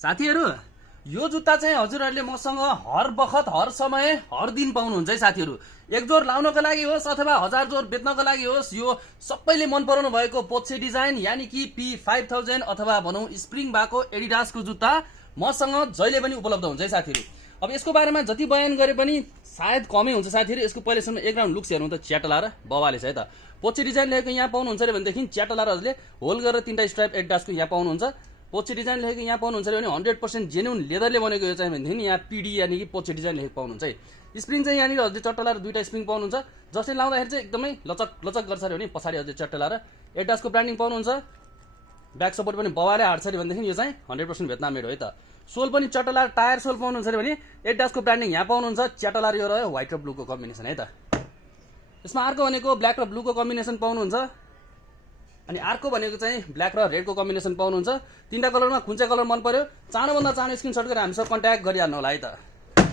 साथीहरू यो जुत्ता चाहिँ हजुरहरूले मसँग हर बखत हर समय हर दिन पाउनुहुन्छ है साथीहरू। एक जोर लाउनको लागि होस् अथवा 1000 जोर बेच्नको लागि होस्, यो सबैले मन पराउनु भएको पोच्चे डिजाइन यानी कि P5000 अथवा भनौं स्प्रिङ भएको एडिडासको जुत्ता मसँग जहिले पनि उपलब्ध हुन्छ है साथीहरू। अब यसको बारेमा जति बयान गरे पनि सायद कमै हुन्छ साथीहरू। यसको पहिलेसम्म एक राउन्ड लुक्स हेर्नु त च्याटला र बवाले छ है त। पोच्चे डिजाइन लेखेको यहाँ पाउनुहुन्छ रे भनेदेखि च्याटला र हजुरले होल गरेर 3टा स्ट्राइप एडिडासको यहाँ पाउनुहुन्छ। पोच्चे डिजाइन लेखेको यहाँ पाउनुहुन्छ भने 100% जेन्युन लेदरले बनेको यो चाहिँ भनेदेखि यहाँ पीडी यानी कि पोच्चे डिजाइन लेखेको पाउनुहुन्छ है। स्प्रिङ चाहिँ यहाँनिर हजुरले चट्टला र 2टा स्प्रिङ पाउनुहुन्छ, जसले लाउँदाखेरि चाहिँ एकदमै लचक लचक गर्छ भने पछाडि हजुरले चट्टला र एडिडासको ब्रान्डिङ पाउनुहुन्छ। ब्याक सपोर्ट पनि बवाले हार्छ रे भनेदेखि यो चाहिँ 100% भियतनाम मेड हो है त। सोल पनि चट्टला टायर सोल पाउनुहुन्छ भने एडिडासको ब्रान्डिङ यहाँ पाउनुहुन्छ। च्याटला र यो रह्यो व्हाइट र ब्लूको कम्बिनेसन है त। यसमा अर्को भनेको ब्ल्याक र ब्लूको कम्बिनेसन पाउनुहुन्छ अनि अर्को भनेको चाहिँ ब्ल्याक र रेडको कम्बिनेसन पाउनुहुन्छ। 3टा कलरमा कुन चाहिँ कलर मन पर्यो चाँडोभन्दा चाँडो स्क्रिनशट गरेर हामीसँग कन्ट्याक्ट गरिहाल्नु होला है त।